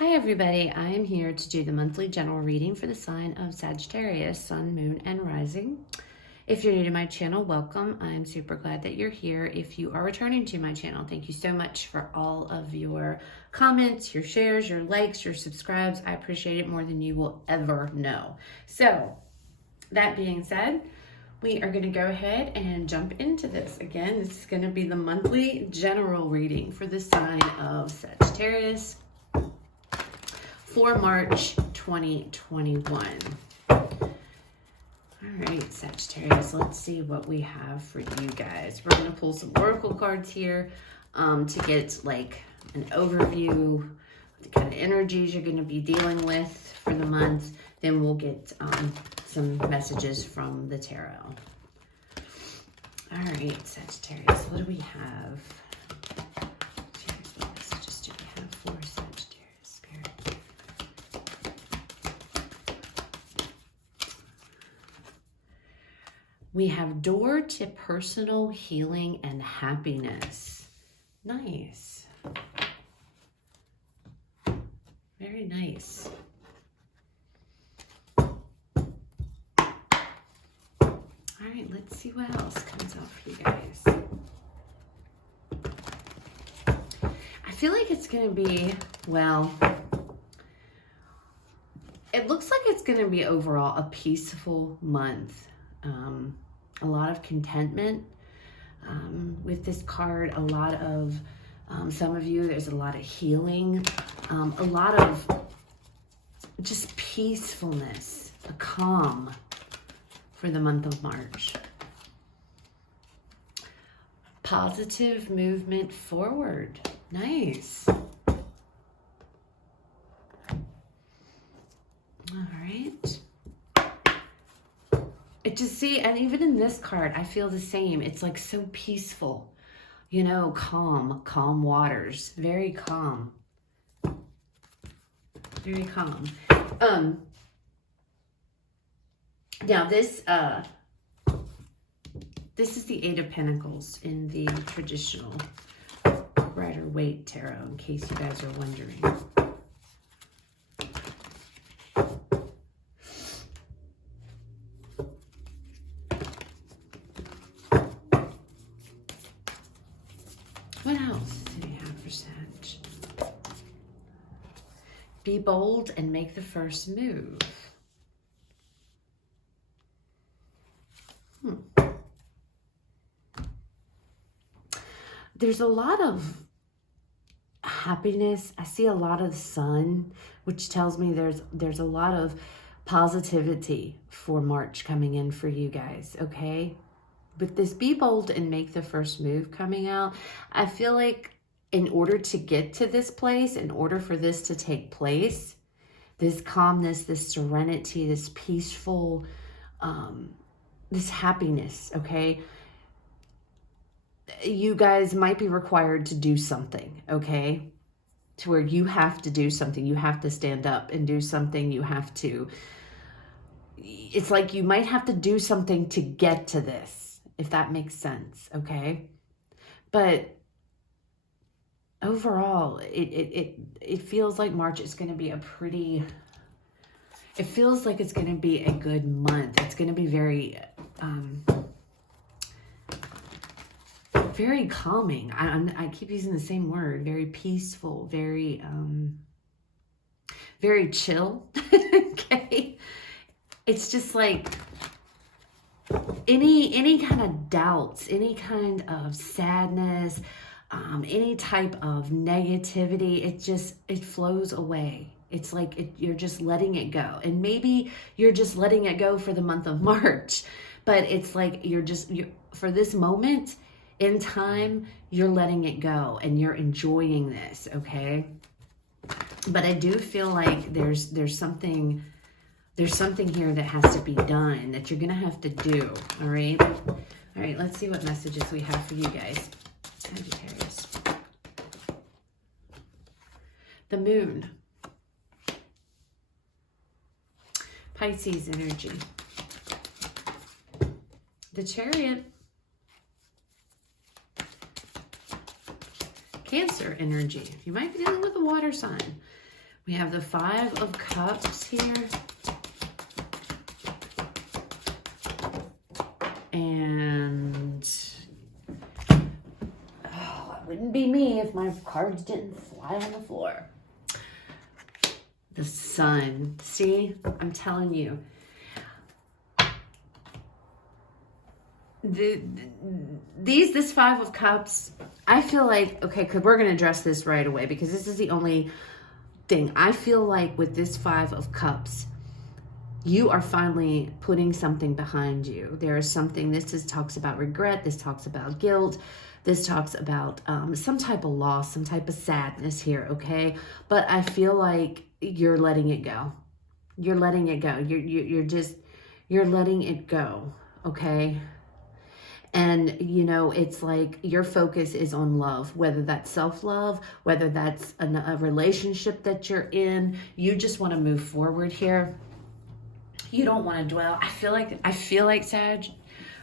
Hi everybody, I am here to do the monthly general reading for the sign of Sagittarius, Sun, Moon, and Rising. If you're new to my channel, welcome. I'm super glad that you're here. If you are returning to my channel, thank you so much for all of your comments, your shares, your likes, your subscribes. I appreciate it more than you will ever know. So, that being said, we are going to go ahead and jump into this. Again, this is going to be the monthly general reading for the sign of Sagittarius for March 2021. All right, Sagittarius, let's see what we have for you guys. We're going to pull some oracle cards here to get like an overview of the kind of energies you're going to be dealing with for the month. Then we'll get some messages from the tarot. All right, Sagittarius, what do we have? What messages do we have for Sagittarius Spirit? We have door to personal healing and happiness. Nice. Very nice. All right, let's see what else comes out for you guys. I feel like it's going to be, well, it looks like it's going to be overall a peaceful month. A lot of contentment with this card, a lot of, some of you, there's a lot of healing, a lot of just peacefulness, a calm for the month of March. Positive movement forward. Nice. All right. It just see, and even in this card, I feel the same. It's like so peaceful, you know, calm waters, very calm, very calm. Now this is the Eight of Pentacles in the traditional Rider-Waite Tarot, in case you guys are wondering. What else do we have for Sag? Be bold and make the first move. There's a lot of happiness. I see a lot of sun, which tells me there's a lot of positivity for March coming in for you guys, okay? With this be bold and make the first move coming out, I feel like in order to get to this place, in order for this to take place, this calmness, this serenity, this peaceful, this happiness, okay? You guys might be required to do something, okay? To where you have to do something. You have to stand up and do something. You have to, it's like you might have to do something to get to this, if that makes sense, okay? But overall, it feels like March is going to be a pretty, it feels like it's going to be a good month. It's going to be very, very calming. I keep using the same word, very peaceful, very, very chill, okay? It's just like, any kind of doubts, any kind of sadness, any type of negativity, it flows away. It's like you're just letting it go. And maybe you're just letting it go for the month of March, but it's like you're for this moment in time, you're letting it go and you're enjoying this, okay? But I do feel like there's something here that has to be done, that you're going to have to do, all right? All right, let's see what messages we have for you guys. Sagittarius. The Moon. Pisces energy. The Chariot. Cancer energy. You might be dealing with a water sign. We have the Five of Cups here. And oh, it wouldn't be me if my cards didn't fly on the floor. The Sun. See, I'm telling you. This Five of Cups, I feel like, okay, because we're going to address this right away because this is the only thing. I feel like with this Five of Cups, you are finally putting something behind you. There is something, talks about regret, this talks about guilt, this talks about some type of loss, some type of sadness here, okay? But I feel like you're letting it go. You're letting it go. You're letting it go, okay? And, you know, it's like your focus is on love, whether that's self-love, whether that's a relationship that you're in. You just want to move forward here. You don't want to dwell. I feel like, Sag,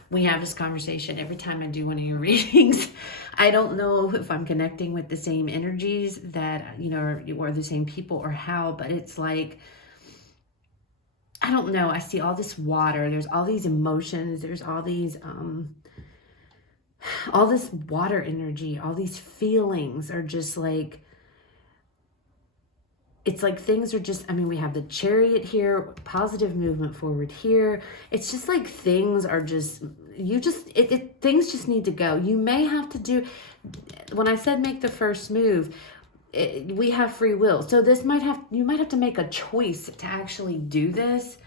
we have this conversation every time I do one of your readings. I don't know if I'm connecting with the same energies that, you know, or the same people or how, but it's like, I don't know. I see all this water. There's all these emotions. There's all these, all this water energy, all these feelings are just like, it's like things are just, I mean, we have the Chariot here, positive movement forward here. It's just like things are just, things just need to go. You may have to do, when I said make the first move, we have free will. So you might have to make a choice to actually do this.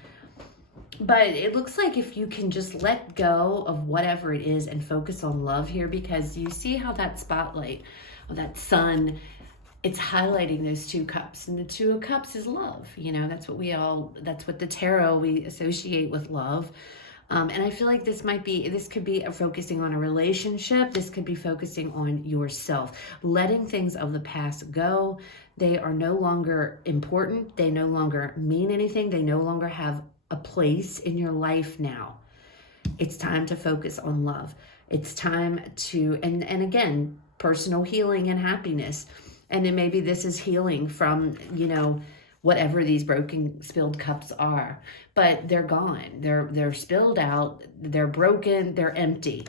But it looks like if you can just let go of whatever it is and focus on love here, because you see how that spotlight of that sun, it's highlighting those two cups, and the Two of Cups is love. You know, that's what the tarot we associate with love. And I feel like this could be focusing on a relationship. This could be focusing on yourself, letting things of the past go. They are no longer important. They no longer mean anything. They no longer have a place in your life now. It's time to focus on love. It's time to, and again, personal healing and happiness. And then maybe this is healing from, you know, whatever these broken, spilled cups are. But they're gone. They're spilled out. They're broken. They're empty.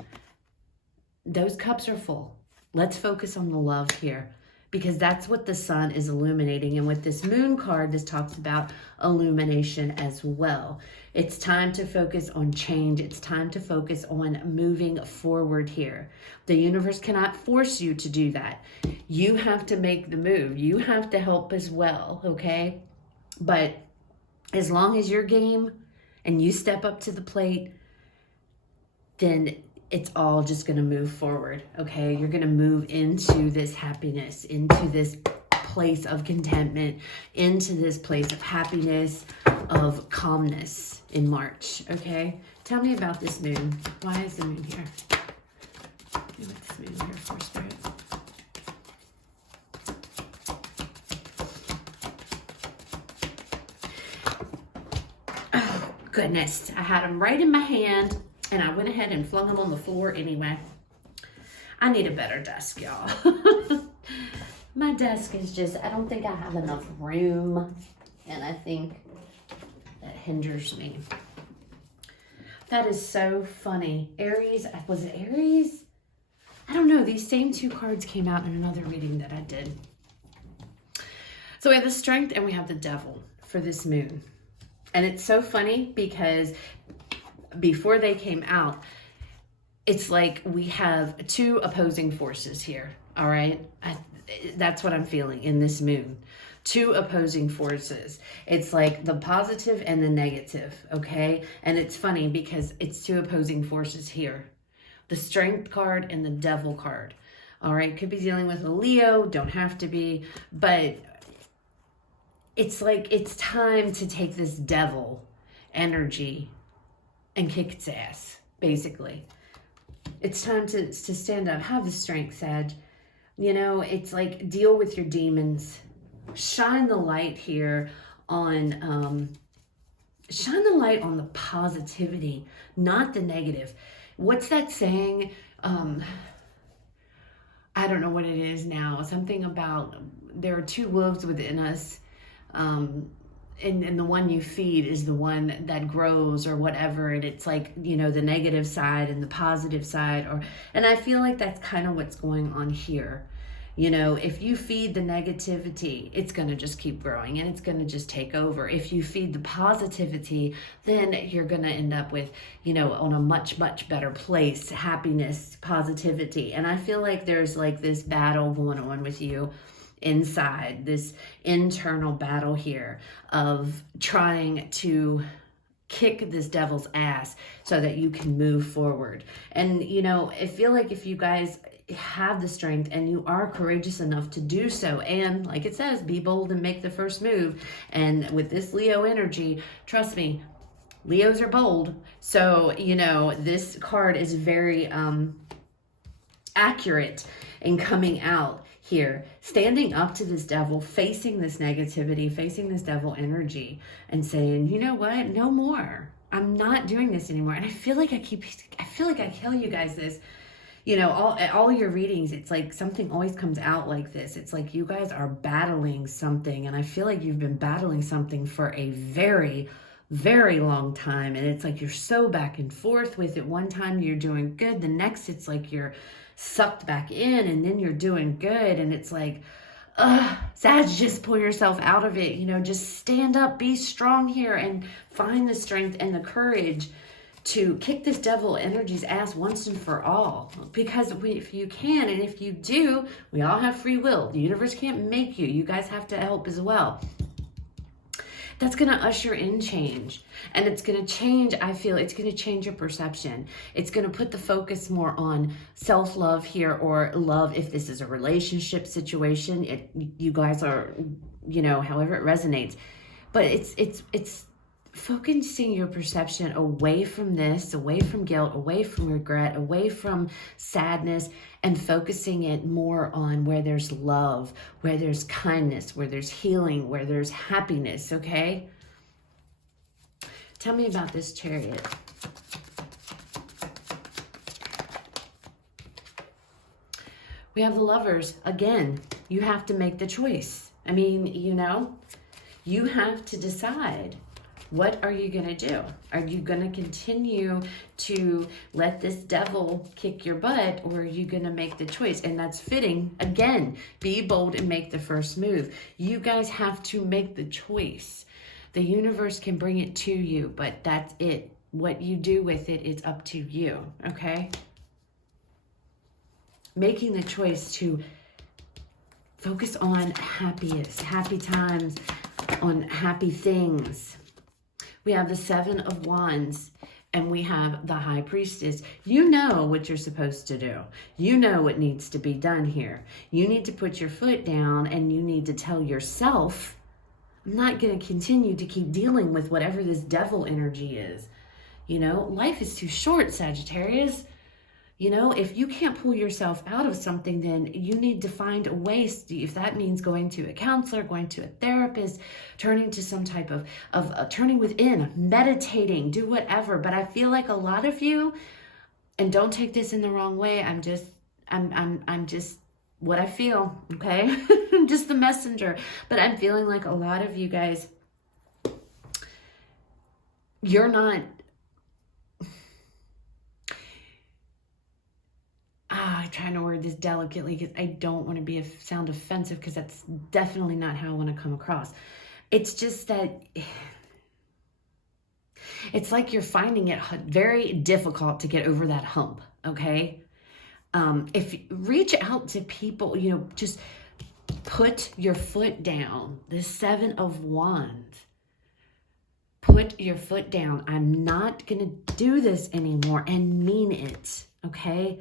Those cups are full. Let's focus on the love here, because that's what the sun is illuminating. And with this moon card, this talks about illumination as well. It's time to focus on change. It's time to focus on moving forward here. The universe cannot force you to do that. You have to make the move. You have to help as well, okay? But as long as you're game and you step up to the plate, then it's all just going to move forward, okay? You're going to move into this happiness, into this place of contentment, into this place of happiness, of calmness in March, okay? Tell me about this moon. Why is the moon here? What's this moon here for, Spirit? Oh, goodness. I had them right in my hand, and I went ahead and flung them on the floor anyway. I need a better desk, y'all. My desk is just, I don't think I have enough room. And I think that hinders me. That is so funny. Aries, was it Aries? I don't know. These same two cards came out in another reading that I did. So we have the Strength and we have the Devil for this moon. And it's so funny because before they came out, it's like we have two opposing forces here. All right. That's what I'm feeling in this moon. Two opposing forces. It's like the positive and the negative. Okay. And it's funny because it's two opposing forces here. The Strength card and the Devil card. All right. Could be dealing with a Leo. Don't have to be. But it's like it's time to take this devil energy and kick its ass, basically. It's time to stand up. Have the strength, Sag. You know, it's like deal with your demons. Shine the light here on, shine the light on the positivity, not the negative. What's that saying? I don't know what it is now. Something about there are two wolves within us. And the one you feed is the one that grows or whatever. And it's like, you know, the negative side and the positive side, and I feel like that's kind of what's going on here. You know, if you feed the negativity, it's going to just keep growing and it's going to just take over. If you feed the positivity, then you're going to end up with, you know, on a much, much better place, happiness, positivity. And I feel like there's like this battle going on with you inside, this internal battle here of trying to kick this devil's ass so that you can move forward. And, you know, I feel like if you guys have the strength and you are courageous enough to do so, and like it says, be bold and make the first move. And with this Leo energy, trust me, Leos are bold. So, you know, this card is very accurate in coming out here, standing up to this devil, facing this negativity, facing this devil energy, and saying, you know what, no more. I'm not doing this anymore. And I feel like I tell you guys this, you know, all your readings, it's like something always comes out like this. It's like you guys are battling something, and I feel like you've been battling something for a very, very long time. And it's like you're so back and forth with it. One time you're doing good, the next it's like you're sucked back in, and then you're doing good, and it's like, Sag, just pull yourself out of it. You know, just stand up, be strong here, and find the strength and the courage to kick this devil energy's ass once and for all. Because if you can, and if you do, we all have free will. The universe can't make you. You guys have to help as well. That's going to usher in change. And it's going to change, I feel, it's going to change your perception. It's going to put the focus more on self-love here, or love if this is a relationship situation. You guys are, you know, however it resonates. But it's focusing your perception away from this, away from guilt, away from regret, away from sadness, and focusing it more on where there's love, where there's kindness, where there's healing, where there's happiness, okay? Tell me about this Chariot. We have the Lovers. Again, you have to make the choice. I mean, you know, you have to decide. What are you going to do? Are you going to continue to let this devil kick your butt, or are you going to make the choice? And that's fitting. Again, be bold and make the first move. You guys have to make the choice. The universe can bring it to you, but that's it. What you do with it is up to you, okay? Making the choice to focus on happiness, happy times, on happy things. We have the Seven of Wands, and we have the High Priestess. You know what you're supposed to do. You know what needs to be done here. You need to put your foot down, and you need to tell yourself, I'm not going to continue to keep dealing with whatever this devil energy is. You know, life is too short, Sagittarius. You know, if you can't pull yourself out of something, then you need to find a way. If that means going to a counselor, going to a therapist, turning to some type of turning within, meditating, do whatever. But I feel like a lot of you, and don't take this in the wrong way, I'm just what I feel, okay? I'm just the messenger. But I'm feeling like a lot of you guys, you're not, I'm trying to word this delicately because I don't want to sound offensive, because that's definitely not how I want to come across. It's just that it's like you're finding it very difficult to get over that hump, okay? If you reach out to people, you know, just put your foot down. The Seven of Wands. Put your foot down. I'm not going to do this anymore, and mean it, okay?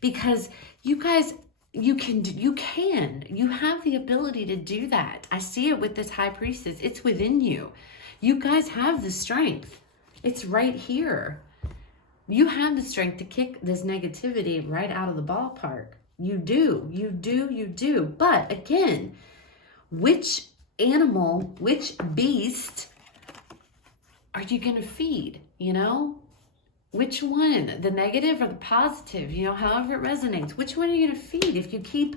Because you guys, you have the ability to do that. I see it with this High Priestess. It's within you. You guys have the strength. It's right here. You have the strength to kick this negativity right out of the ballpark. You do. But again, which animal, which beast are you going to feed, you know? Which one, the negative or the positive, you know, however it resonates, which one are you going to feed? If you keep,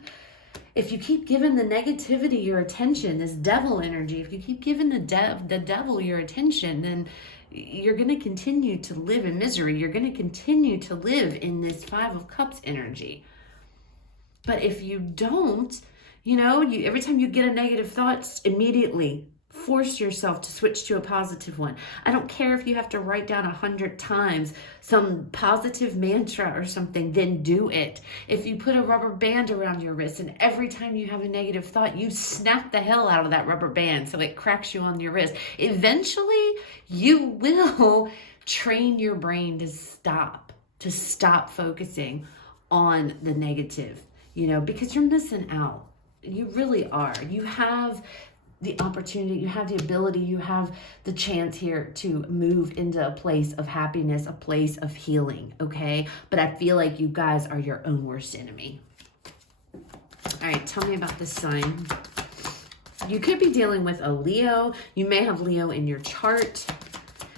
if you keep giving the negativity your attention, this devil energy, if you keep giving the devil your attention, then you're going to continue to live in misery. You're going to continue to live in this Five of Cups energy. But if you don't, you know, every time you get a negative thought, immediately force yourself to switch to a positive one. I don't care if you have to write down 100 times some positive mantra or something, then do it. If you put a rubber band around your wrist and every time you have a negative thought, you snap the hell out of that rubber band so it cracks you on your wrist. Eventually, you will train your brain to stop focusing on the negative, you know, because you're missing out. You really are. You have the opportunity, you have the ability, you have the chance here to move into a place of happiness, a place of healing, okay? But I feel like you guys are your own worst enemy. All right, tell me about this sign. You could be dealing with a Leo. You may have Leo in your chart.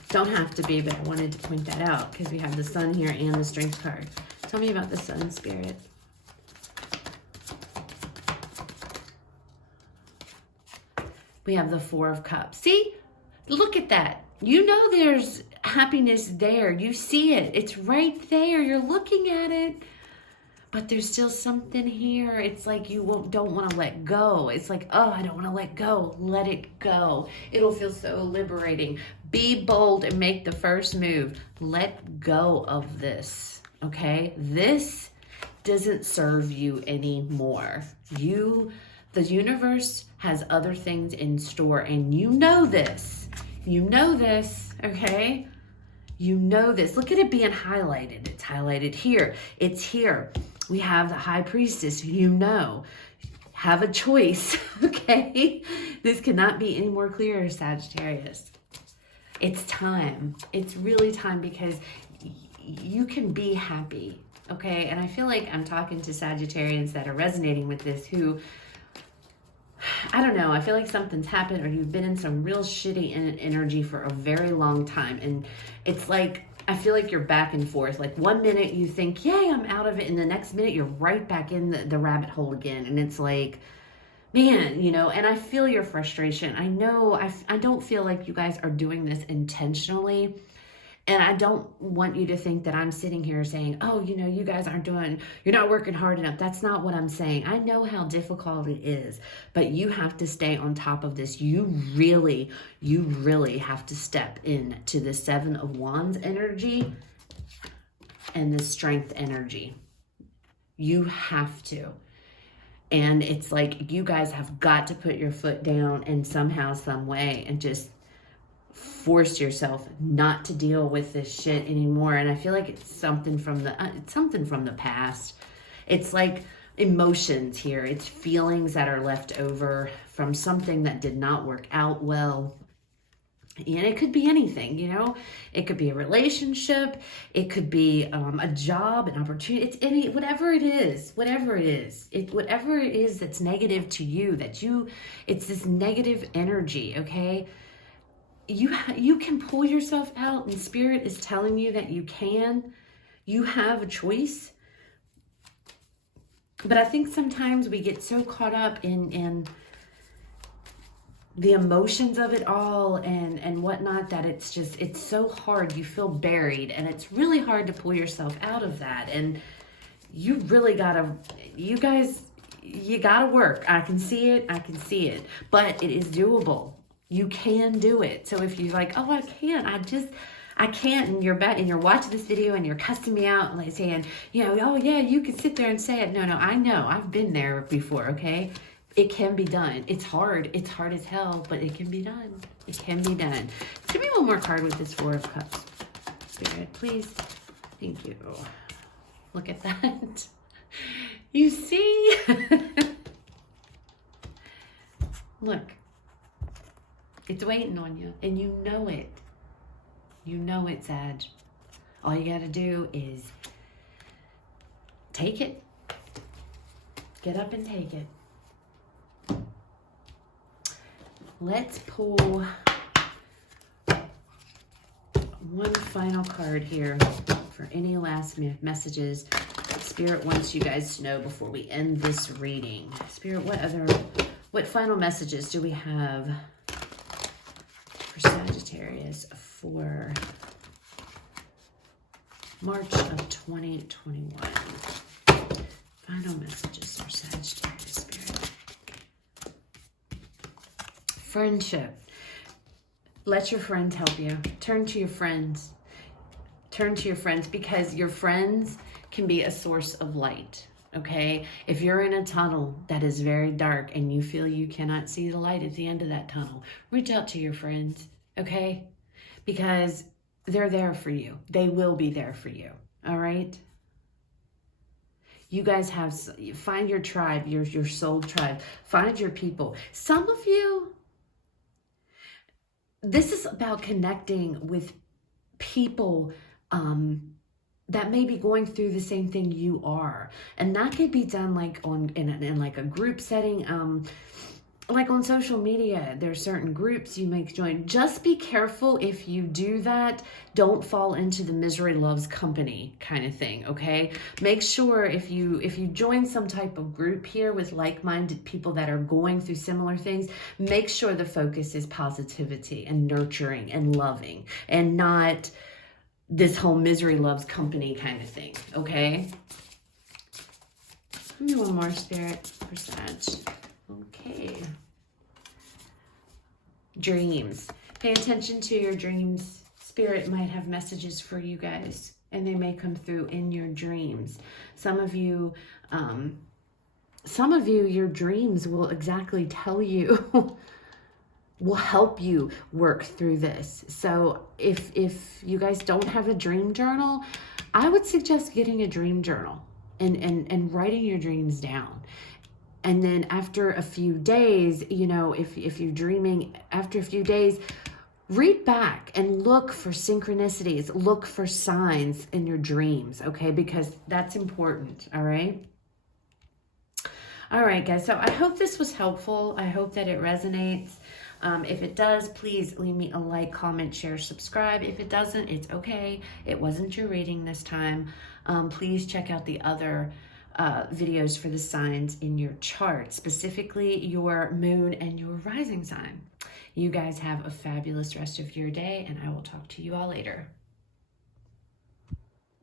Don't have to be, but I wanted to point that out because we have the Sun here and the Strength card. Tell me about the Sun, Spirit. We have the Four of Cups. See, look at that. You know there's happiness there. You see it. It's right there. You're looking at it. But there's still something here. It's like you don't want to let go. It's like, oh, I don't want to let go. Let it go. It'll feel so liberating. Be bold and make the first move. Let go of this, okay? This doesn't serve you anymore. The universe has other things in store, and you know this. You know this, okay? You know this. Look at it being highlighted. It's highlighted here. It's here. We have the High Priestess, you know. Have a choice, okay? This cannot be any more clear, Sagittarius. It's time. It's really time because you can be happy, okay? And I feel like I'm talking to Sagittarians that are resonating with this who, I don't know, I feel like something's happened or you've been in some real shitty energy for a very long time. And it's like, I feel like you're back and forth. Like 1 minute you think, yay, I'm out of it. And the next minute you're right back in the rabbit hole again. And it's like, man, you know, and I feel your frustration. I know, I don't feel like you guys are doing this intentionally. And I don't want you to think that I'm sitting here saying, oh, you know, you guys aren't you're not working hard enough. That's not what I'm saying. I know how difficult it is, but you have to stay on top of this. You really have to step into the Seven of Wands energy and the Strength energy. You have to. And it's like, you guys have got to put your foot down in somehow, some way, and just force yourself not to deal with this shit anymore. And I feel like it's something from the past. It's like emotions here. It's feelings that are left over from something that did not work out well. And it could be anything, you know. It could be a relationship. It could be a job, an opportunity. It's whatever it is. Whatever it is that's negative to you, it's this negative energy, okay? You can pull yourself out, and Spirit is telling you that you can. You have a choice. But I think sometimes we get so caught up in the emotions of it all and whatnot that it's so hard. You feel buried, and it's really hard to pull yourself out of that. And you really you gotta work. I can see it, but it is doable. You can do it. So if you're like, oh, I can't, and you're watching this video and you're cussing me out and like saying, you know, oh yeah, you can sit there and say it. No, I know. I've been there before, okay? It can be done. It's hard. It's hard as hell, but it can be done. It can be done. Give me one more card with this Four of Cups. Spirit, please. Thank you. Look at that. You see? Look. It's waiting on you, and you know it. You know it, Sag. All you got to do is take it. Get up and take it. Let's pull one final card here for any last messages Spirit wants you guys to know before we end this reading. Spirit, what final messages do we have for Sagittarius for March of 2021? Final messages for Sagittarius Spirit. Friendship. Let your friends help you. Turn to your friends. Turn to your friends, because your friends can be a source of light, okay? If you're in a tunnel that is very dark and you feel you cannot see the light at the end of that tunnel, reach out to your friends, okay? Because they're there for you. They will be there for you, all right? You guys find your tribe, your soul tribe. Find your people. Some of you, this is about connecting with people that may be going through the same thing you are, and that could be done like in like a group setting, like on social media. There's certain groups you may join. Just be careful if you do that. Don't fall into the misery loves company kind of thing, okay? Make sure if you join some type of group here with like-minded people that are going through similar things, make sure the focus is positivity and nurturing and loving, and not this whole misery loves company kind of thing, okay? Give me one more, Spirit, for Sag. Okay. Dreams. Pay attention to your dreams. Spirit might have messages for you guys, and they may come through in your dreams. Some of you, your dreams will exactly tell you will help you work through this. So if you guys don't have a dream journal, I would suggest getting a dream journal and writing your dreams down. And then after a few days, you know, if you're dreaming, after a few days, read back and look for synchronicities, look for signs in your dreams, okay? Because that's important, all right? All right, guys, so I hope this was helpful. I hope that it resonates. If it does, please leave me a like, comment, share, subscribe. If it doesn't, it's okay. It wasn't your reading this time. Please check out the other videos for the signs in your chart, specifically your moon and your rising sign. You guys have a fabulous rest of your day, and I will talk to you all later.